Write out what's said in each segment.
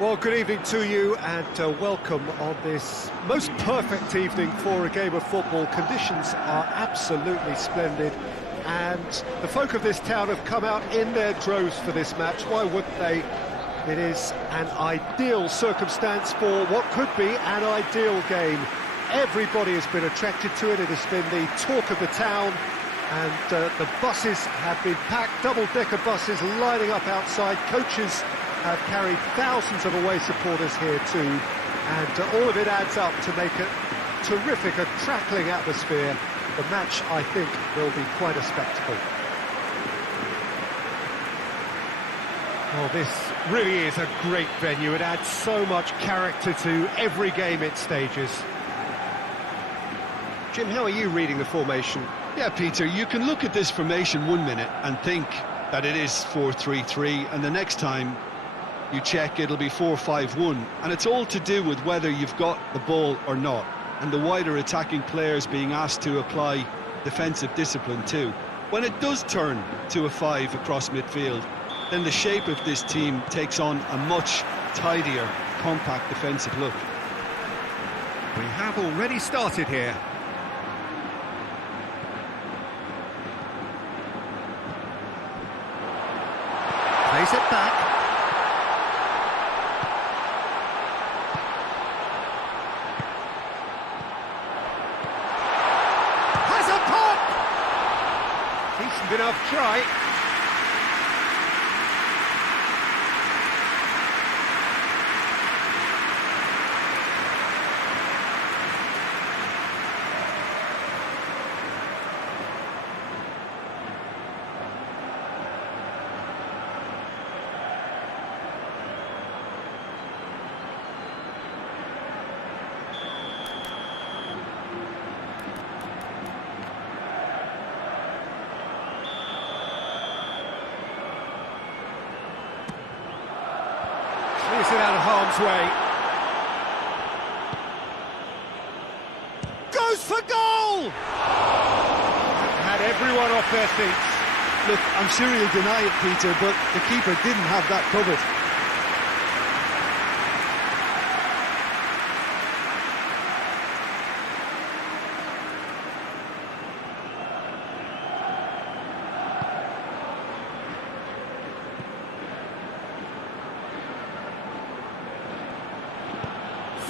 Well, good evening to you and welcome on this most perfect evening for a game of football. Conditions are absolutely splendid and the folk of this town have come out in their droves for this match. Why wouldn't they? It is an ideal circumstance for what could be an ideal game. Everybody has been attracted to it. It has been the talk of the town, and the buses have been packed, double-decker buses lining up outside. Coaches have carried thousands of away supporters here too, and all of it adds up to make a terrific, a crackling atmosphere. The match, I think, will be quite a spectacle. Well, this really is a great venue. It adds so much character to every game it stages. Jim, how are you reading the formation? Yeah, Peter, you can look at this formation 1 minute and think that it is 4-3-3, and the next time you check it'll be 4-5-1, and it's all to do with whether you've got the ball or not, and the wider attacking players being asked to apply defensive discipline too. When it does turn to a 5 across midfield, then the shape of this team takes on a much tidier, compact defensive look. We have already started here. Plays it back. Has a pop! Decent enough try. Clears it out of harm's way. Goes for goal! Had everyone off their feet. Look, I'm sure he'll deny it, Peter, but the keeper didn't have that covered.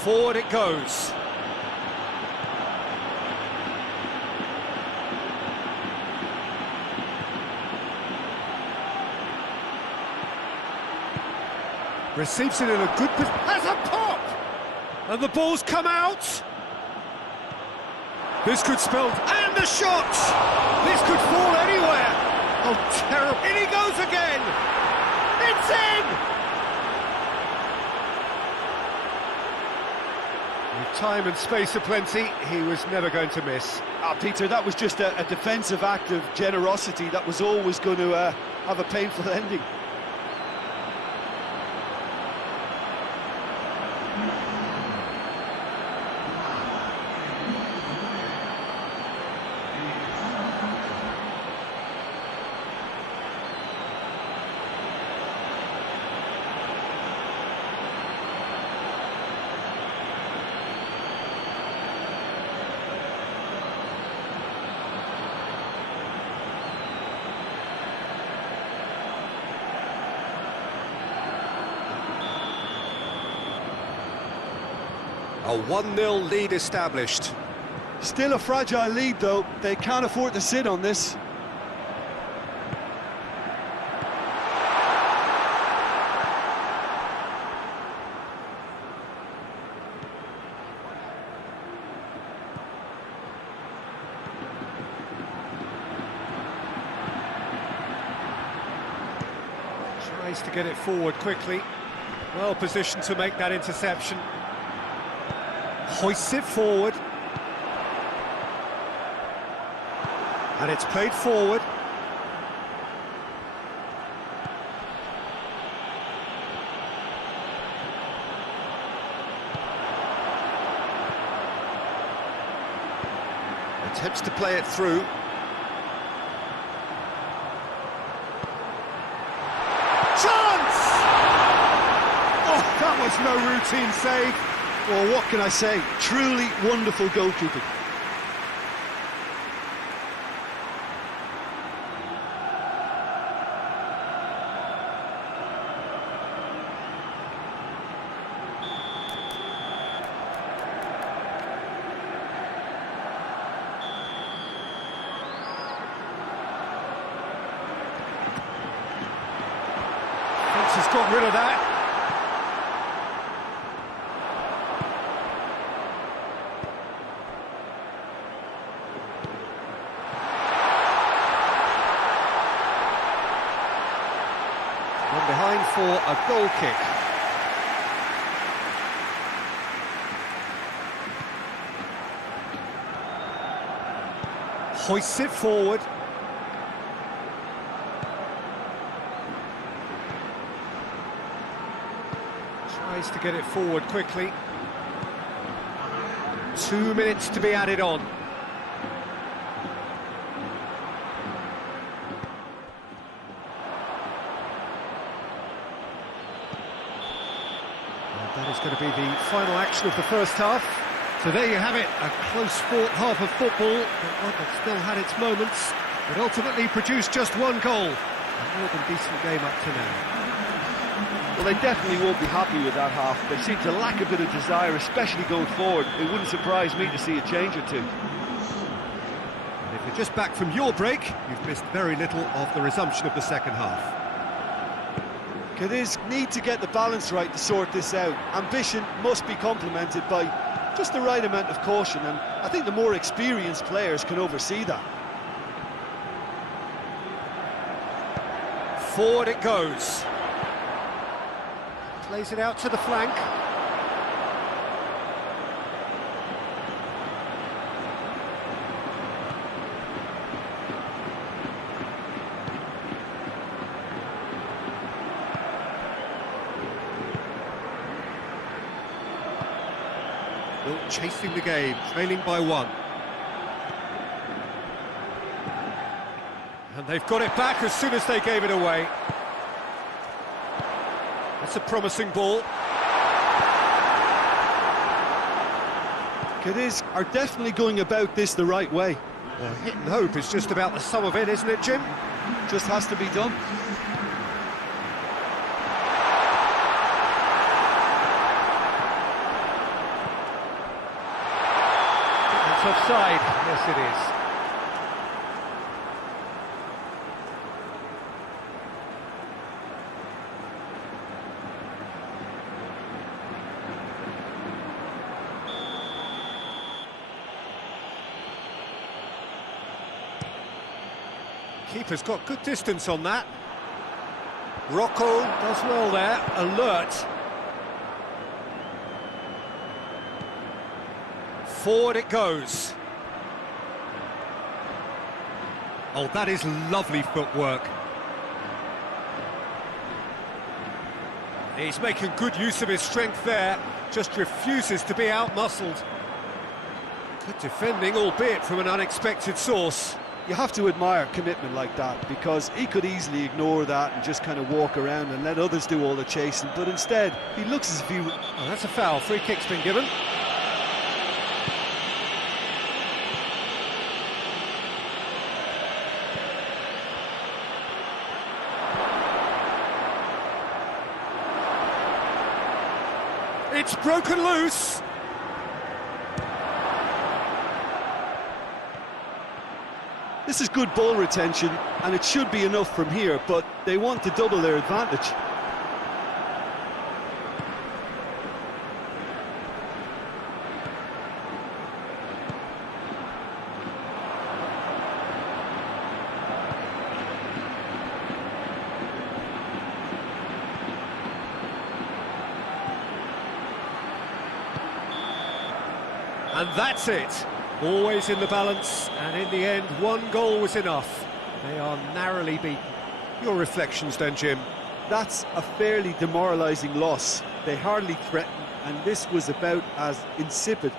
Forward it goes. Receives it in a good position. Has a pop! And the ball's come out. This could spell... And the shot! This could fall anywhere. Oh, terrible. In he goes again. It's in! With time and space aplenty, he was never going to miss. Peter, that was just a defensive act of generosity that was always going to have a painful ending. A 1-0 lead established. Still a fragile lead, though. They can't afford to sit on this. Tries to get it forward quickly. Well positioned to make that interception. Hoists it forward. And it's played forward. Attempts to play it through. Chance! Oh, that was no routine save. Well, what can I say? Truly wonderful goalkeeping. Has got rid of that. One behind for a goal kick. Hoists it forward. Tries to get it forward quickly. 2 minutes to be added on. And that is going to be the final action of the first half. So there you have it, a close-fought half of football, but one that still had its moments, but ultimately produced just one goal. A more than decent game up to now. Well, they definitely won't be happy with that half. They seem to lack a bit of desire, especially going forward. It wouldn't surprise me to see a change or two. And if you're just back from your break, you've missed very little of the resumption of the second half. Cadiz need to get the balance right to sort this out. Ambition must be complemented by just the right amount of caution, and I think the more experienced players can oversee that. Forward it goes. Plays it out to the flank. Still chasing the game, trailing by one. And they've got it back as soon as they gave it away. That's a promising ball. Cadiz are definitely going about this the right way. Well, hit and hope is just about the sum of it, isn't it, Jim? Just has to be done. It's offside. Yes, it is. Keeper's got good distance on that. Rocco does well there, alert. Forward it goes. Oh, that is lovely footwork. He's making good use of his strength there, just refuses to be out-muscled. Good defending, albeit from an unexpected source. You have to admire commitment like that, because he could easily ignore that and just kind of walk around and let others do all the chasing, but instead he looks as if he... Oh, that's a foul. Free kick's been given. It's broken loose. This is good ball retention, and it should be enough from here, but they want to double their advantage. And that's it. Always in the balance, and in the end, one goal was enough. They are narrowly beaten. Your reflections then, Jim? That's a fairly demoralising loss. They hardly threatened, and this was about as insipid.